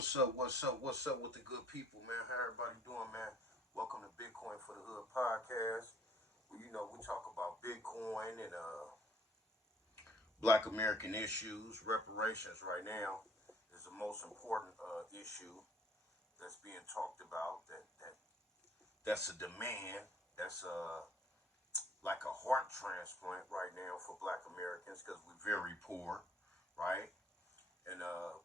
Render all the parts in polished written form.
What's up? What's up? What's up with the good people, man? How everybody doing, man? Welcome to Bitcoin for the Hood podcast. Where, we talk about Bitcoin and Black American issues. Reparations right now is the most important issue that's being talked about. That's a demand. That's like a heart transplant right now for Black Americans because we're very poor, right? And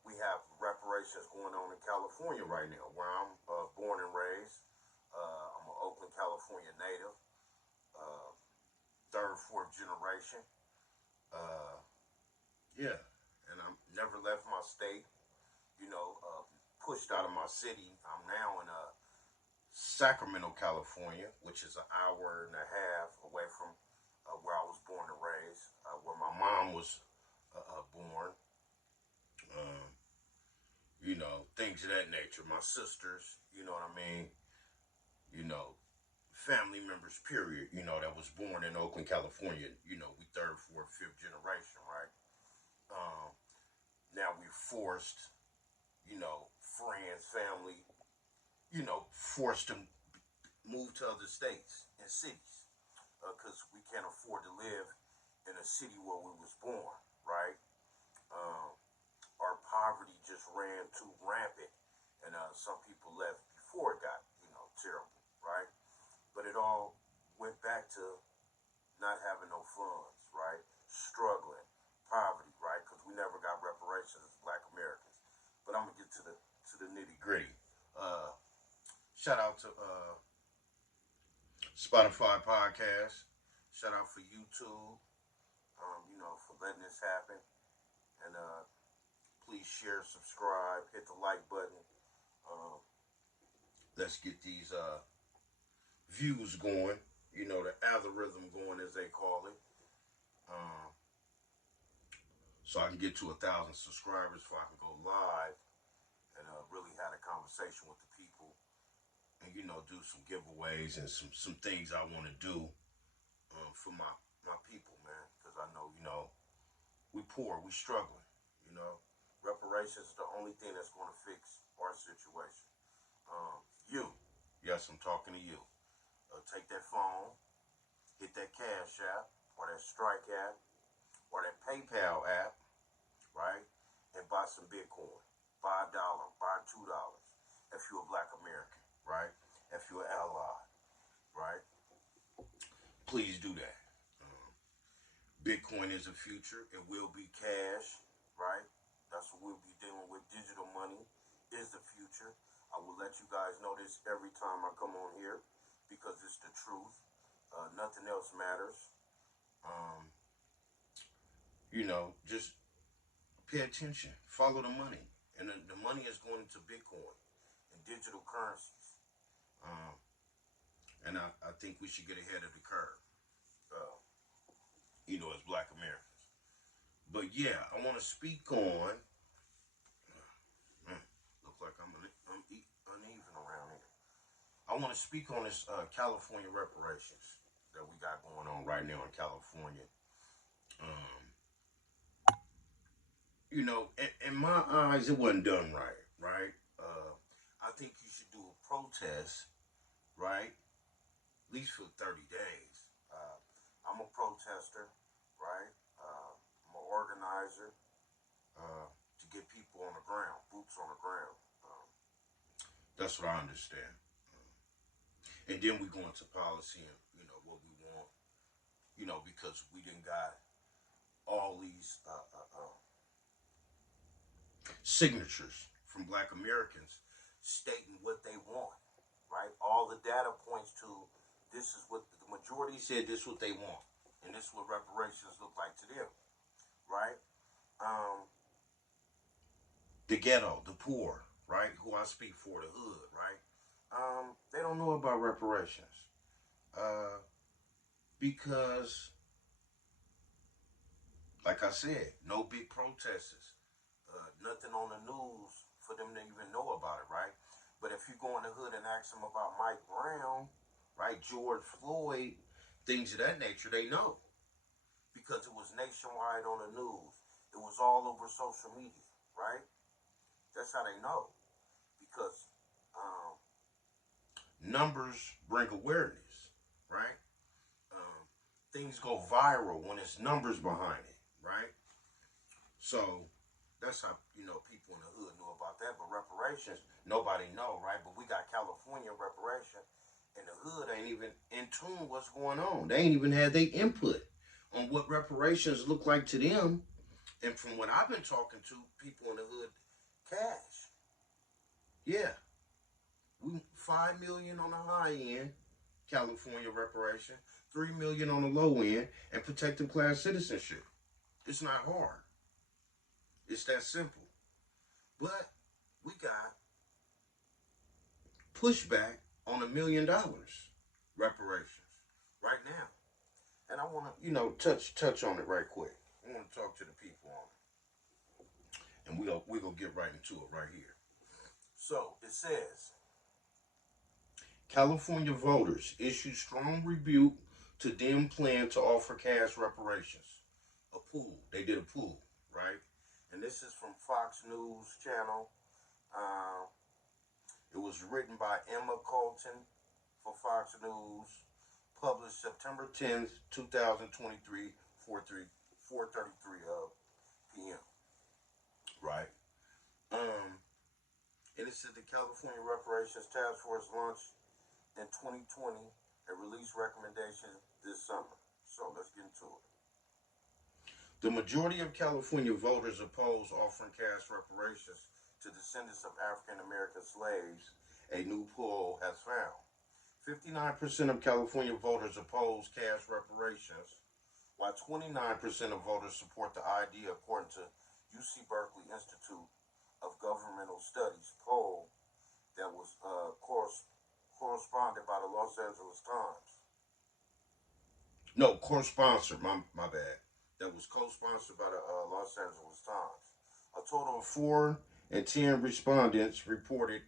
we have reparations going on in California right now, where I'm born and raised. I'm an Oakland, California native, uh, third, fourth generation. Uh, yeah, and I never left my state. Pushed out of my city. I'm now in Sacramento, California, which is an hour and a half away from where I was born and raised, where my mom was born. Um, things of that nature. My sisters, you know what I mean? You know, family members, period, that was born in Oakland, California. We third, fourth, fifth generation, right? Um, Now we forced, friends, family, forced to move to other states and cities because we can't afford to live in a city where we was born, right? Um, our poverty just ran too rampant, and some people left before it got, terrible, right? But it all went back to not having no funds, right? Struggling, poverty, right? Because we never got reparations as Black Americans. But I'm gonna get to the nitty gritty. Shout out to Spotify podcast. Shout out for YouTube. For letting this happen. And please share, subscribe, hit the like button. Um, let's get these views going. The algorithm going, as they call it. Um, so I can get to 1,000 subscribers before I can go live and really have a conversation with the people and do some giveaways and some things I want to do for my people, man, because I know we poor, we struggling. you know Reparations is the only thing that's going to fix our situation. You, yes, I'm talking to you. Take that phone, hit that Cash App or that Strike app or that PayPal app, right? And buy some Bitcoin. Buy $1, buy $2. If you're a Black American, right? If you're an ally, right? Please do that. Um, Bitcoin is the future. It will be cash, right? That's what we'll be dealing with. Digital money is the future. I will let you guys know this every time I come on here because it's the truth. Nothing else matters. Um, just pay attention. Follow the money. And the money is going into Bitcoin and digital currencies. Um, and I think we should get ahead of the curve, uh, as Black Americans. But yeah, I want to speak on. Look like I'm uneven around here. I want to speak on this California reparations that we got going on right now in California. Um, in my eyes, it wasn't done right, right? I think you should do a protest, right? At least for 30 days. I'm a protester, right? I'm an organizer to get people on the ground, boots on the ground. That's what I understand. And then we go into policy and, what we want, because we didn't got all these signatures from Black Americans stating what they want, right? All the data points to this is what the majority said, this is what they want, and this is what reparations look like to them, right? The ghetto, the poor, right? Who I speak for, the hood, right? They don't know about reparations because, like I said, no big protests. Nothing on the news for them to even know about it, right? But if you go in the hood and ask them about Mike Brown, right, George Floyd, things of that nature, they know because it was nationwide on the news. It was all over social media, right? That's how they know. because numbers bring awareness, right? Things go viral when it's numbers behind it, right? So that's how people in the hood know about that. But reparations, nobody know, right? But we got California reparation, and the hood ain't even in tune what's going on. They ain't even had their input on what reparations look like to them. And from what I've been talking to people in the hood, cash. Yeah, we 5 million on the high end, California reparation, 3 million on the low end, and protected class citizenship. It's not hard. It's that simple. But we got pushback on $1 million reparations right now. And I want to, touch on it right quick. I want to talk to the people on it. And we're going to get right into it right here. So it says, California voters issue strong rebuke to Dem plan to offer cash reparations. A pool. They did a pool, right? And this is from Fox News Channel. It was written by Emma Colton for Fox News, published September 10th, 2023, 4:33 p.m. Right? And it said the California Reparations Task Force launched in 2020 and released recommendations this summer. So let's get into it. The majority of California voters oppose offering cash reparations to descendants of African American slaves, a new poll has found. 59% of California voters oppose cash reparations, while 29% of voters support the idea, according to UC Berkeley Institute of Governmental Studies poll that was corresponded by the Los Angeles Times. No, co-sponsored, my bad. That was co-sponsored by the Los Angeles Times. A total of 4 and 10 respondents reported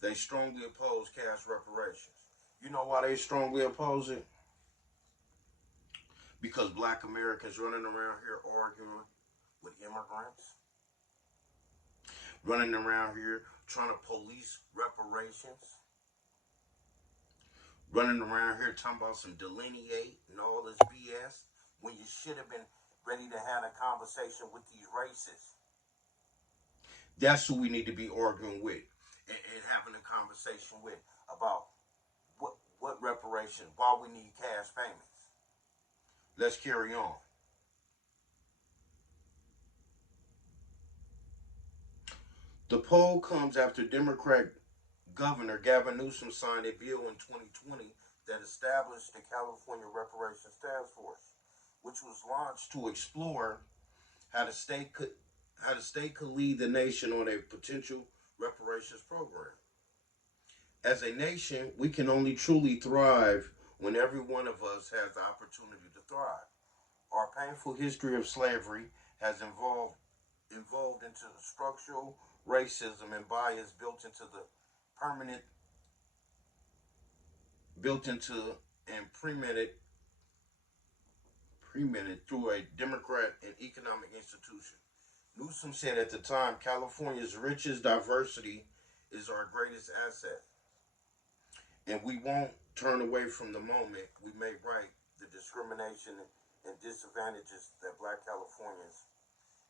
they strongly oppose cash reparations. You know why they strongly oppose it? Because black Americans running around here arguing with immigrants, running around here trying to police reparations, running around here talking about some delineate and all this BS when you should have been ready to have a conversation with these racists. That's who we need to be arguing with and having a conversation with about what reparations, why we need cash payments. Let's carry on. The poll comes after Democrat Governor Gavin Newsom signed a bill in 2020 that established the California Reparations Task Force, which was launched to explore how the state could lead the nation on a potential reparations program. As a nation, we can only truly thrive when every one of us has the opportunity to thrive. Our painful history of slavery has evolved into structural racism and bias built into and premented through a Democrat and economic institution. Newsom said at the time, California's richest diversity is our greatest asset, and we won't turn away from the moment we make right the discrimination and disadvantages that black Californians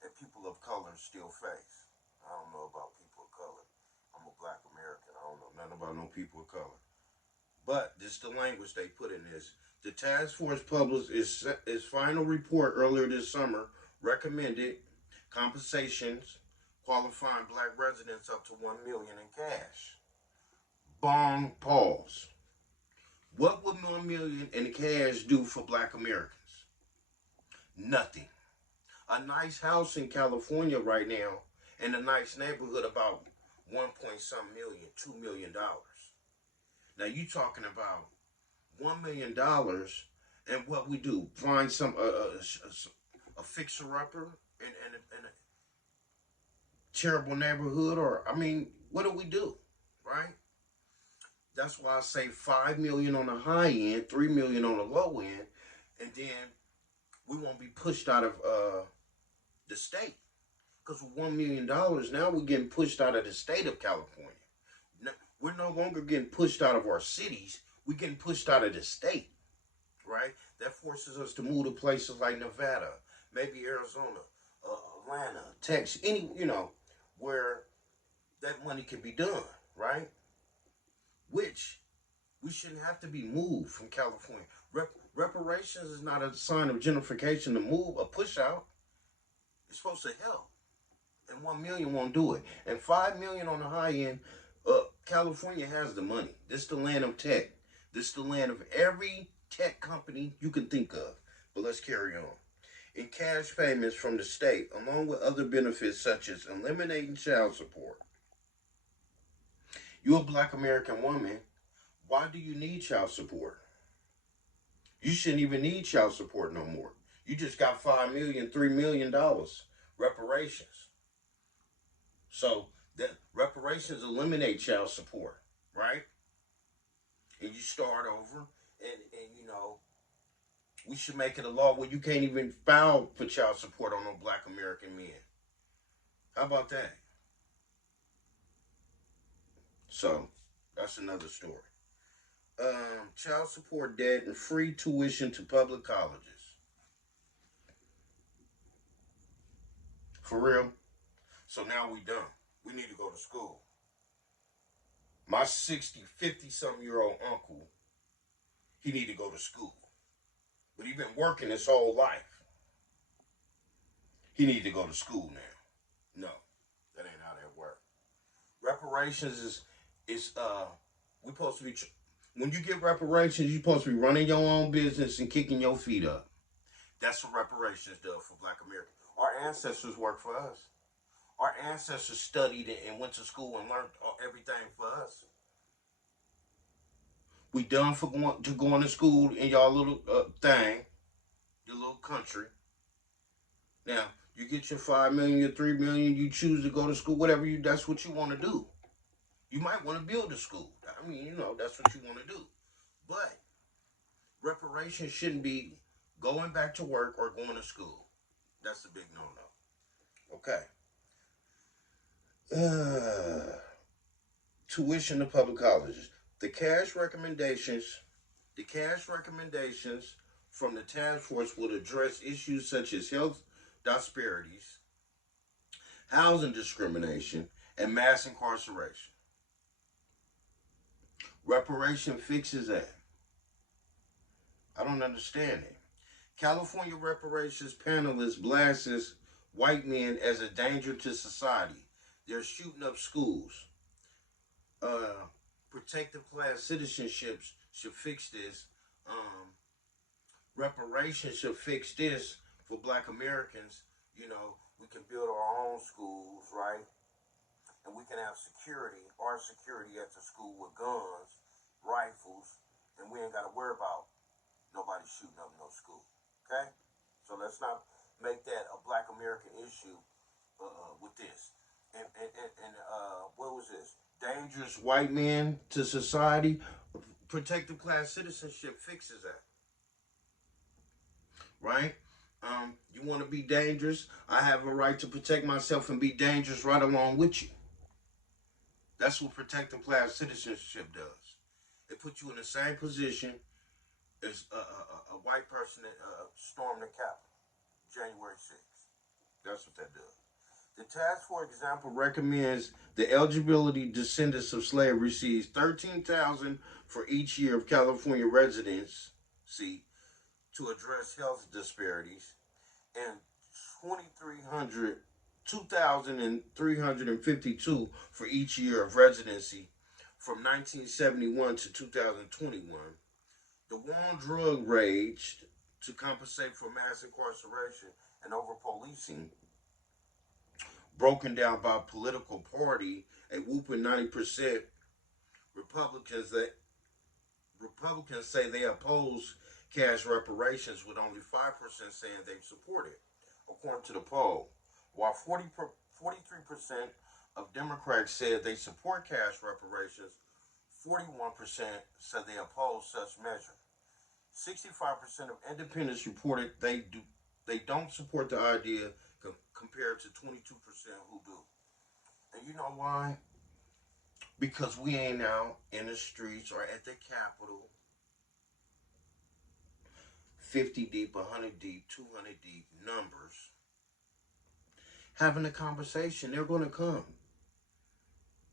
and people of color still face. I don't know about people of color. I'm a black American. I don't know nothing about no people of color. But this is the language they put in this. The task force published its final report earlier this summer, recommended compensations qualifying black residents up to $1 million in cash. Bong pause. What would $1 million in cash do for black Americans? Nothing. A nice house in California right now, in a nice neighborhood, about $1 point some million, $2 million. Now you talking about $1 million, and what we do? Find some a fixer-upper in a terrible neighborhood, or what do we do, right? That's why I say 5 million on the high end, 3 million on the low end, and then we won't be pushed out of the state Because with $1 million, now we're getting pushed out of the state of California. We're no longer getting pushed out of our cities. We're getting pushed out of the state, right? That forces us to move to places like Nevada, maybe Arizona, Atlanta, Texas, where that money can be done, right? Which we shouldn't have to be moved from California. Reparations is not a sign of gentrification to move or push out. It's supposed to help. And 1 million won't do it. And 5 million on the high end, California has the money. This is the land of tech. This is the land of every tech company you can think of. But let's carry on. In cash payments from the state, along with other benefits such as eliminating child support. You're a black American woman. Why do you need child support? You shouldn't even need child support no more. You just got $5 million, $3 million reparations. So that reparations eliminate child support, right? And you start over, and we should make it a law where you can't even file for child support on no black American men. How about that? So that's another story. Child support debt and free tuition to public colleges. For real? So now we done. We need to go to school. My 50-something-year-old uncle, he need to go to school. But he been working his whole life. He need to go to school now. No, that ain't how that works. Reparations is we supposed to be, when you get reparations, you're supposed to be running your own business and kicking your feet up. That's what reparations does for black Americans. Our ancestors worked for us. Our ancestors studied and went to school and learned everything for us. We done for going to school in y'all little thing, your little country. Now, you get your 5 million, your 3 million, you choose to go to school, whatever that's what you want to do. You might want to build a school. I mean, that's what you want to do. But reparations shouldn't be going back to work or going to school. That's a big no-no. Okay. Tuition to public colleges. The cash recommendations from the task force will address issues such as health disparities, housing discrimination, and mass incarceration. Reparation fixes that. I don't understand it. California reparations panelists blasts white men as a danger to society. They're shooting up schools. Protective class citizenships should fix this. Reparations should fix this for black Americans. We can build our own schools, right? And we can have our security at the school with guns, rifles, and we ain't got to worry about nobody shooting up no school. Okay? So let's not make that a black American issue with this. And what was this? Dangerous white men to society. Protective class citizenship fixes that. Right? You want to be dangerous? I have a right to protect myself and be dangerous right along with you. That's what protective class citizenship does. It puts you in the same position as a white person that stormed the Capitol January 6th. That's what that does. The task, for example, recommends the eligibility descendants of slaves receives $13,000 for each year of California residency to address health disparities, and $2,352 for each year of residency from 1971 to 2021. The war on drug rage to compensate for mass incarceration and over policing, broken down by political party, a whooping 90% Republicans say they oppose cash reparations, with only 5% saying they support it, according to the poll. While 43% of Democrats said they support cash reparations, 41% said they oppose such measure. 65% of independents reported they don't support the idea compared to 22% who do. And you know why? Because we ain't out in the streets or at the Capitol 50 deep, 100 deep, 200 deep numbers having a conversation. They're going to come.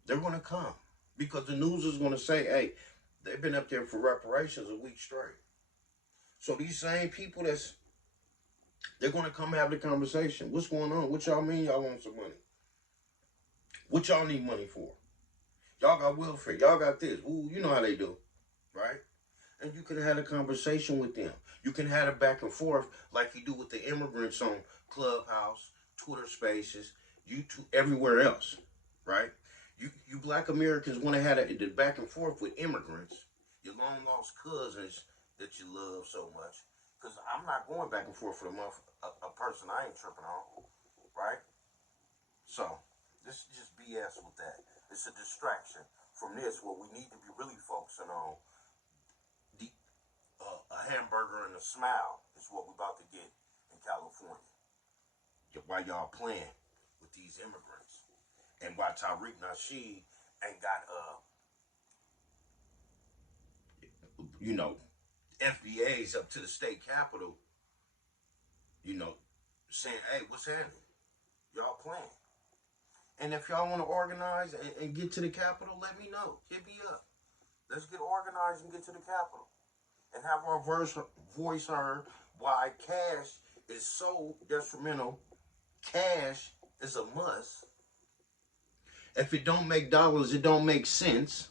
They're going to come. Because the news is going to say, hey, they've been up there for reparations a week straight. So these same people they're going to come have the conversation. What's going on? What y'all mean y'all want some money? What y'all need money for? Y'all got welfare. Y'all got this. Ooh, you know how they do, right? And you can have a conversation with them. You can have a back and forth like you do with the immigrants on Clubhouse, Twitter Spaces, YouTube, everywhere else, right? You Black Americans want to have the back and forth with immigrants, your long lost cousins that you love so much. Because I'm not going back and forth for a person I ain't tripping on, right? So this is just BS with that. It's a distraction from this. What we need to be really focusing on, a hamburger and a smile is what we're about to get in California. While y'all playing with these immigrants, and why Tariq Nasheed ain't got FBAs up to the state capitol, saying, hey, what's happening? Y'all playing. And if y'all want to organize and get to the Capitol, let me know. Hit me up. Let's get organized and get to the Capitol. And have our voice heard why cash is so detrimental. Cash is a must. If it don't make dollars, it don't make sense.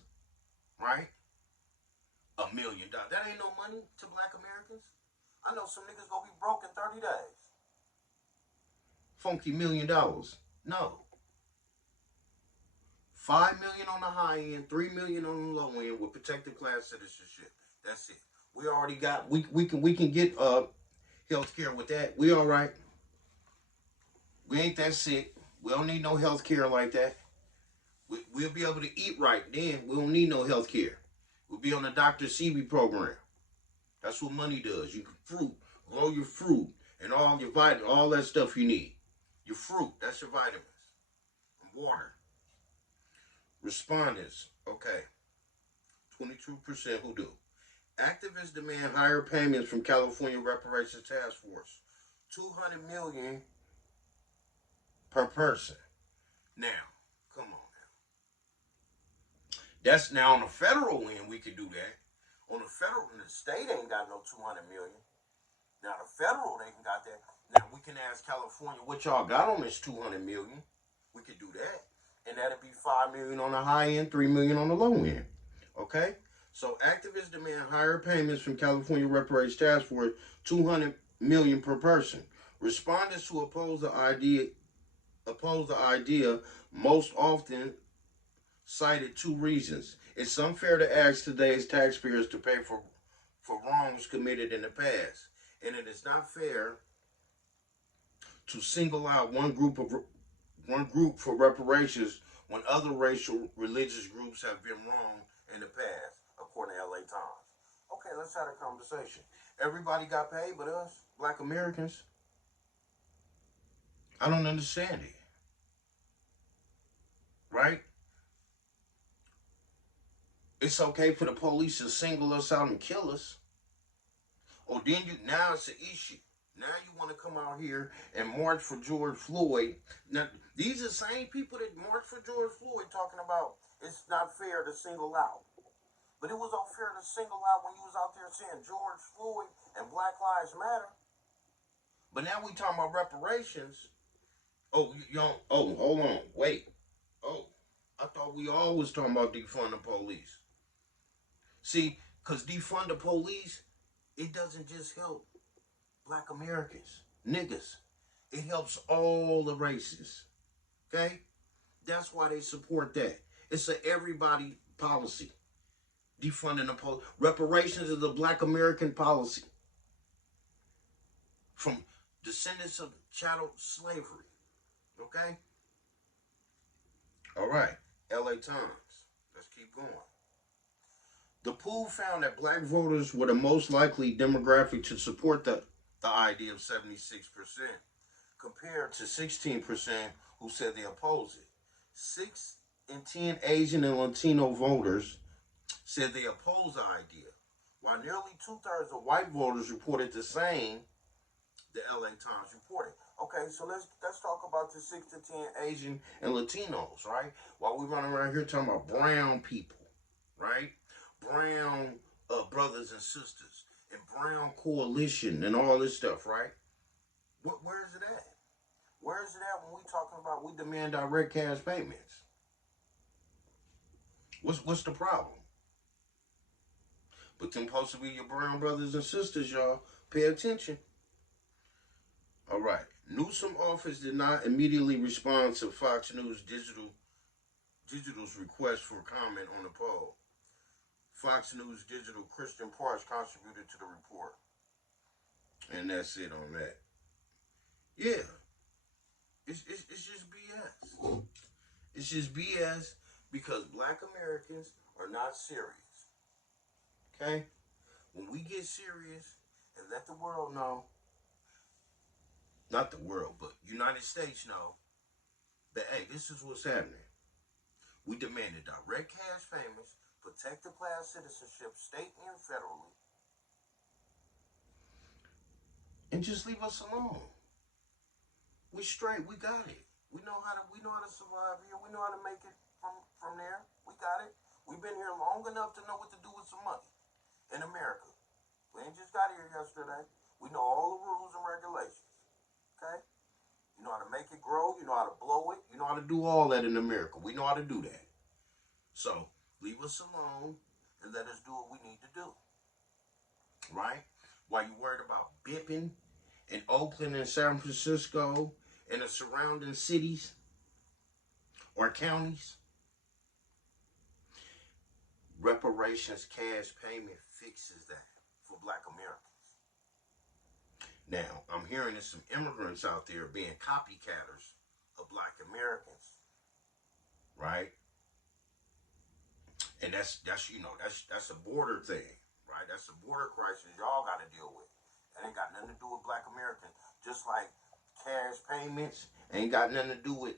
Right? $1 million. That ain't no money to Black Americans. I know some niggas gonna be broke in 30 days. Funky $1 million. No. 5 million on the high end, 3 million on the low end with protected class citizenship. That's it. We already got. We can get health care with that. We all right. We ain't that sick. We don't need no health care like that. We'll be able to eat right then. We don't need no health care. We'll be on the Dr. Sebi program. That's what money does. You can grow your fruit and all your all that stuff you need. Your fruit, that's your vitamins. And water. Respondents, okay. 22% who do. Activists demand higher payments from California Reparations Task Force. $200 million per person. Now, come on now. That's now on the federal end, we could do that. On the federal, the state ain't got no $200 million. Now the federal, they ain't got that. Now we can ask California what y'all got on this $200 million. We could do that. And that'd be $5 million on the high end, $3 million on the low end. Okay? So activists demand higher payments from California Reparations Task Force, $200 million per person. Respondents who oppose the idea most often cited two reasons. It's unfair to ask today's taxpayers to pay for wrongs committed in the past, and it is not fair to single out one group for reparations when other racial religious groups have been wrong in the past, according to LA Times. Okay, let's have a conversation. Everybody got paid but us, Black Americans. I don't understand it. Right? It's okay for the police to single us out and kill us. Or then now it's an issue. Now you want to come out here and march for George Floyd. Now, these are the same people that marched for George Floyd talking about it's not fair to single out. But it was unfair to single out when you was out there saying George Floyd and Black Lives Matter. But now we talking about reparations. Oh, hold on. Wait. Oh, I thought we always talking about defund the police. See, because defund the police, it doesn't just help Black Americans, niggas. It helps all the races. Okay? That's why they support that. It's an everybody policy. Defunding the police. Reparations is a Black American policy. From descendants of chattel slavery. Okay? All right. LA Times. Let's keep going. The poll found that Black voters were the most likely demographic to support the idea of 76%, compared to 16% who said they oppose it. 6 in 10 Asian and Latino voters said they oppose the idea, while nearly two-thirds of white voters reported the same, the LA Times reported. Okay, so let's talk about the 6 to 10 Asian and Latinos, right? While we run around here talking about brown people, right? Brown brothers and sisters, and brown coalition and all this stuff, right? Where is it at? Where is it at when we talking about we demand direct cash payments? What's the problem? But them supposed to be your brown brothers and sisters, y'all. Pay attention. All right. Newsom office did not immediately respond to Fox News Digital's request for comment on the poll. Fox News Digital Christian Parks contributed to the report. And that's it on that. Yeah. It's just BS. It's just BS because black Americans are not serious. Okay? When we get serious and let the world know, not the world, but United States know that, hey, this is what's happening. We demanded direct cash payments, protected class citizenship, state and federally, and just leave us alone. We straight. We got it. We know how to survive here. We know how to make it from there. We got it. We've been here long enough to know what to do with some money in America. We ain't just got here yesterday. We know all the rules and regulations. Okay? You know how to make it grow. You know how to blow it. You know how to do all that in America. We know how to do that. So leave us alone and let us do what we need to do. Right? While you worried about bipping in Oakland and San Francisco and the surrounding cities or counties, reparations cash payment fixes that for black Americans. Now, I'm hearing there's some immigrants out there being copycatters of black Americans, right? And that's a border thing, right? That's a border crisis y'all got to deal with. That ain't got nothing to do with black Americans. Just like cash payments ain't got nothing to do with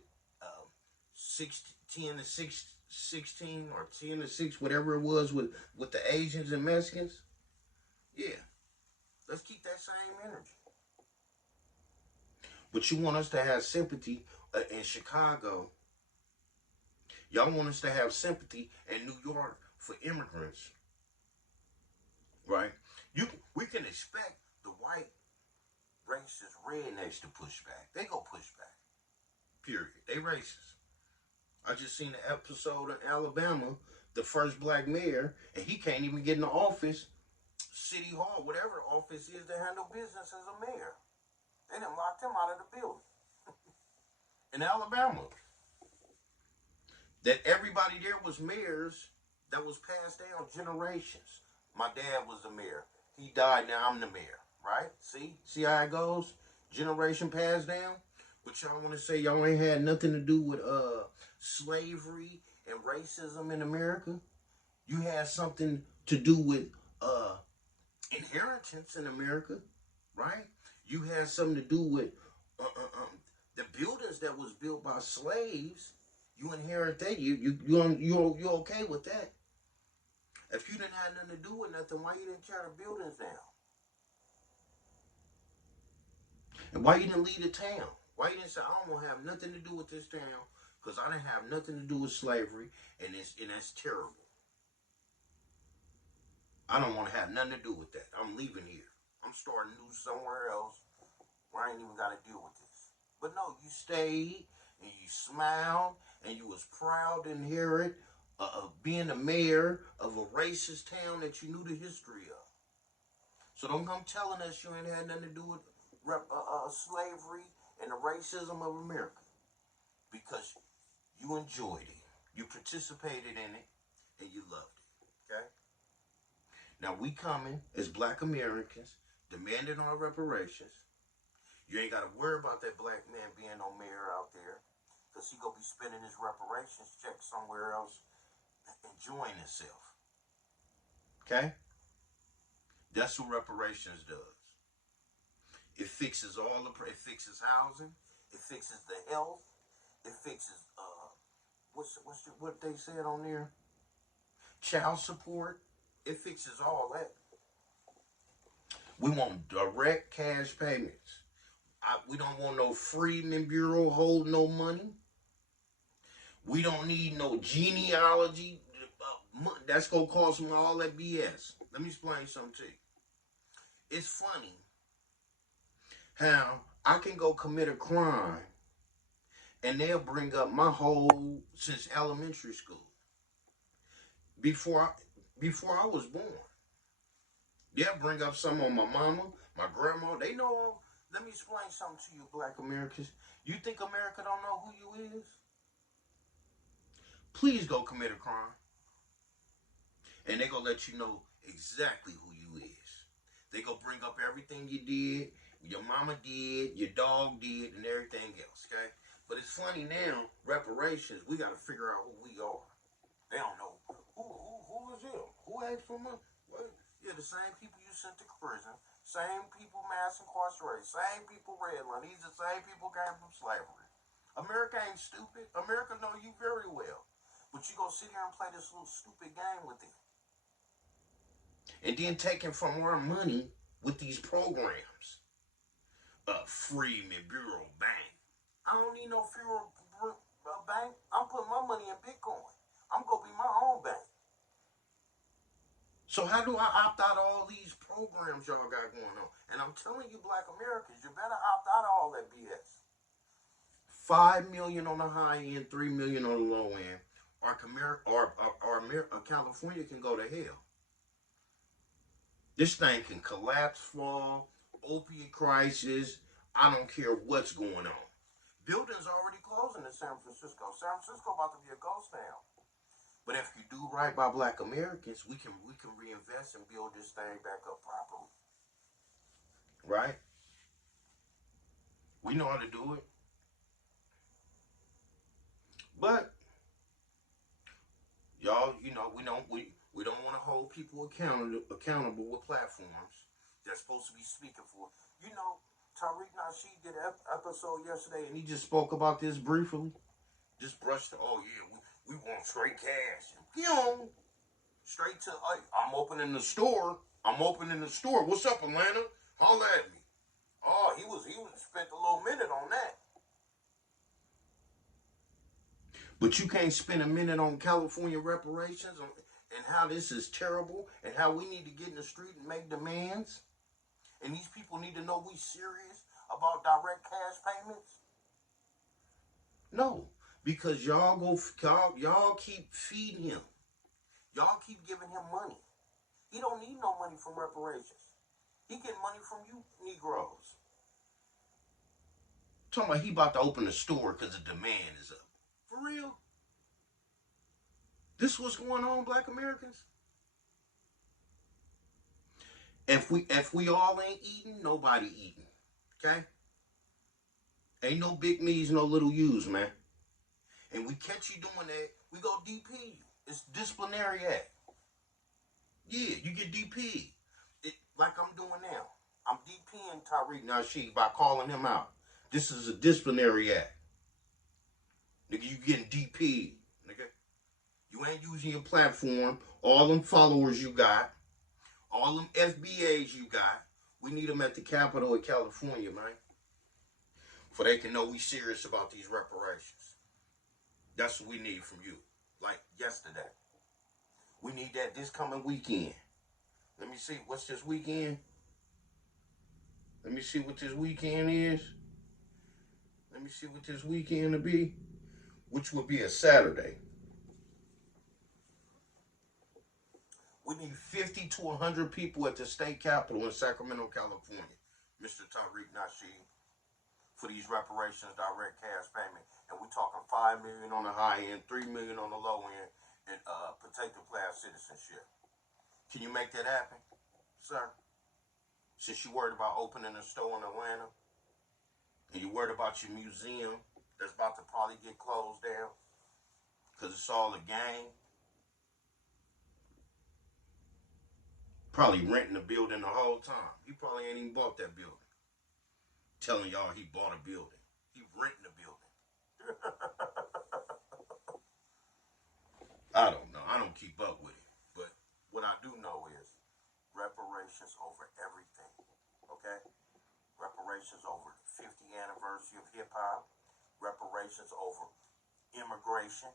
10 to 16 or 10 to 6, whatever it was with the Asians and Mexicans. Yeah, let's keep that same energy. But you want us to have sympathy in Chicago. Y'all want us to have sympathy in New York for immigrants, right? We can expect the white racist rednecks to push back. They go push back. Period. They racist. I just seen an episode in Alabama, the first black mayor, and he can't even get in the office, City Hall, whatever office is to handle business as a mayor. They done locked him out of the building. In Alabama. That everybody there was mayors that was passed down generations. My dad was the mayor. He died, now I'm the mayor, right? See how it goes? Generation passed down. But y'all want to say y'all ain't had nothing to do with slavery and racism in America? You had something to do with inheritance in America, right? You had something to do with the buildings that was built by slaves. You inherit that. You okay with that? If you didn't have nothing to do with nothing, why you didn't tear the buildings down? And why you didn't leave the town? Why you didn't say, I don't want to have nothing to do with this town because I didn't have nothing to do with slavery and that's terrible. I don't want to have nothing to do with that. I'm leaving here. I'm starting new somewhere else where I ain't even got to deal with this. But no, you stayed and you smiled and you was proud to inherit being the mayor of a racist town that you knew the history of. So don't come telling us you ain't had nothing to do with slavery and the racism of America, because you enjoyed it, you participated in it, and you loved it. Okay. Now we coming as black Americans demanding our reparations. You ain't got to worry about that black man being no mayor out there, because he gonna be spending his reparations check somewhere else, enjoying himself. Okay? That's what reparations does. It fixes it fixes housing. It fixes the health. It fixes what they said on there? Child support. It fixes all that. We want direct cash payments. We don't want no Freedmen Bureau hold no money. We don't need no genealogy. That's gonna cost me all that BS. Let me explain something to you. It's funny how I can go commit a crime and they'll bring up my whole since elementary school. Before I was born. They'll bring up some on my mama, my grandma. They know. Let me explain something to you, Black Americans. You think America don't know who you is? Please go commit a crime. And they gonna let you know exactly who you is. They gonna bring up everything you did, your mama did, your dog did, and everything else, okay? But it's funny now, reparations, we gotta figure out who we are. They don't know. Who is him? Who asked for money? What? Yeah, the same people you sent to prison, same people mass incarcerated, same people redline. These are the same people came from slavery. America ain't stupid. America know you very well. But you gonna sit here and play this little stupid game with it. And then taking from our money with these programs. Freedmen Bureau Bank. I don't need no Bureau Bank. I'm putting my money in Bitcoin. I'm going to be my own bank. So how do I opt out of all these programs y'all got going on? And I'm telling you, Black Americans, you better opt out of all that BS. 5 million on the high end, 3 million on the low end. California can go to hell. This thing can collapse, fall, opiate crisis. I don't care what's going on. Buildings already closing in San Francisco. San Francisco about to be a ghost town. But if you do right by Black Americans, we can reinvest and build this thing back up properly. Right? We know how to do it. But y'all, we don't want to hold people accountable with platforms they're supposed to be speaking for. Tariq Nasheed did an episode yesterday, and he just spoke about this briefly. Just brushed it. Oh yeah, we want straight cash. Straight to. I'm opening the store. What's up, Atlanta? Holla at me. Oh, he spent a little minute on that. But you can't spend a minute on California reparations and how this is terrible and how we need to get in the street and make demands. And these people need to know we serious about direct cash payments. No, because y'all keep feeding him. Y'all keep giving him money. He don't need no money from reparations. He getting money from you Negroes. Talking about he about to open a store because the demand is up. For real? This what's going on, Black Americans? If we all ain't eating, nobody eating. Okay? Ain't no big me's, no little U's, man. And we catch you doing that, we go DP you. It's disciplinary act. Yeah, you get DP. Like I'm doing now. I'm DPing Tariq Nasheed by calling him out. This is a disciplinary act. Nigga, you getting DP, nigga. You ain't using your platform. All them followers you got. All them FBAs you got. We need them at the Capitol in California, man. For they can know we serious about these reparations. That's what we need from you. Like yesterday. We need that this coming weekend. Let me see. What's this weekend? Let me see what this weekend is. Let me see what this weekend will be. Which will be a Saturday. We need 50 to 100 people at the state capitol in Sacramento, California. Mr. Tariq Nasheed. For these reparations, direct cash payment. And we're talking $5 million on the high end, $3 million on the low end, and protected class citizenship. Can you make that happen, sir? Since you're worried about opening a store in Atlanta, and you're worried about your museum that's about to probably get closed down, because it's all a game. Probably renting the building the whole time. You probably ain't even bought that building. telling y'all he bought a building. He renting a building. I don't know. I don't keep up with it. But what I do know is reparations over everything. Okay? Reparations over the 50th anniversary of hip hop. Reparations over immigration.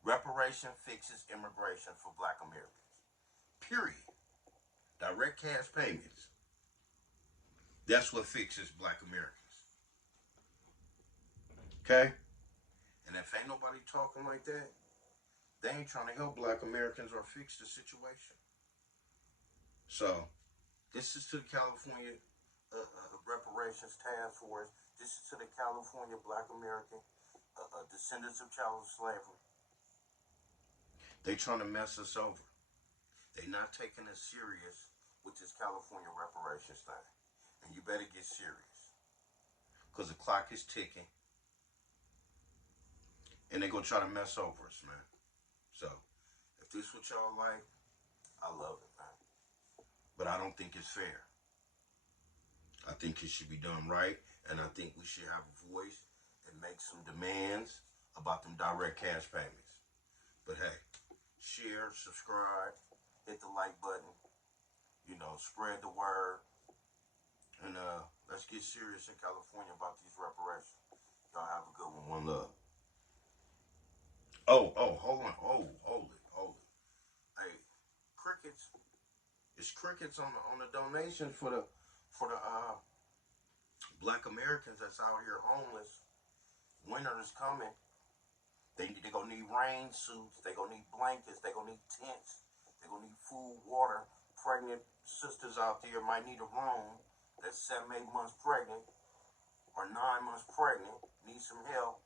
Reparation fixes immigration for black Americans. Period. Direct cash payments. That's what fixes black Americans. Okay? And if ain't nobody talking like that, they ain't trying to help black Americans or fix the situation. So, this is to the California Reparations Task Force. This is to the California Black American descendants of child slavery. They trying to mess us over. They not taking us serious with this California reparations thing. And you better get serious. Because the clock is ticking. And they gonna try to mess over us, man. So, if this what y'all like, I love it, man. But I don't think it's fair. I think it should be done right. And I think we should have a voice and make some demands about them direct cash payments. But hey, share, subscribe, hit the like button, spread the word, and let's get serious in California about these reparations. Y'all have a good one. One love. Oh, hold on. Hold it. Hey, crickets. It's crickets on the donation for the black Americans that's out here homeless. Winter is coming. They gonna need rain suits. They gonna need blankets. They gonna need tents. They gonna need food, water. Pregnant sisters out there might need a room. That's 7, 8 months pregnant or 9 months pregnant. Need some help.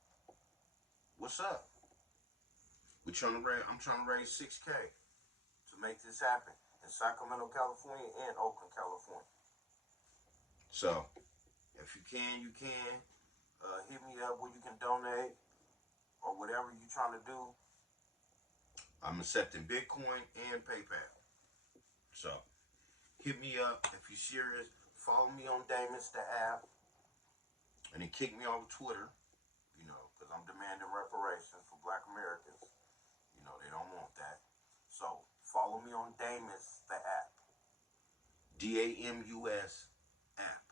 What's up? I'm trying to raise 6K to make this happen in Sacramento, California, and Oakland, California. So, if you can, hit me up where you can donate or whatever you're trying to do. I'm accepting Bitcoin and PayPal. So, hit me up if you're serious. Follow me on Damon's the app. And then kick me off Twitter, because I'm demanding reparations for black Americans. They don't want that. So, follow me on Damon's the app. DAMUS app.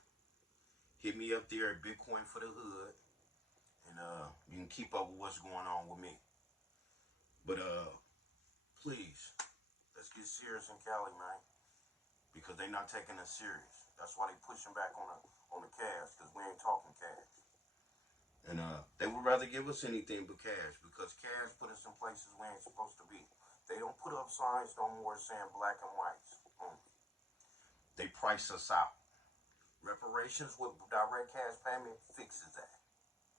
Hit me up there at Bitcoin for the Hood. And you can keep up with what's going on with me. But please, let's get serious in Cali, man. Because they not taking us serious. That's why they pushing back on the cash, because we ain't talking cash. And they would rather give us anything but cash, because cash put us in places we ain't supposed to be. They don't put up signs no more saying black and whites only. They price us out. Reparations with direct cash payment fixes that.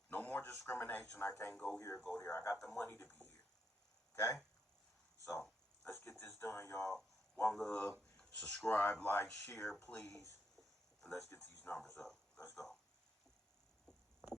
No more discrimination. I can't go here, go there. I got the money to be here. Okay? So, let's get this done, y'all. One love. Subscribe, like, share, please. And let's get these numbers up. Let's go.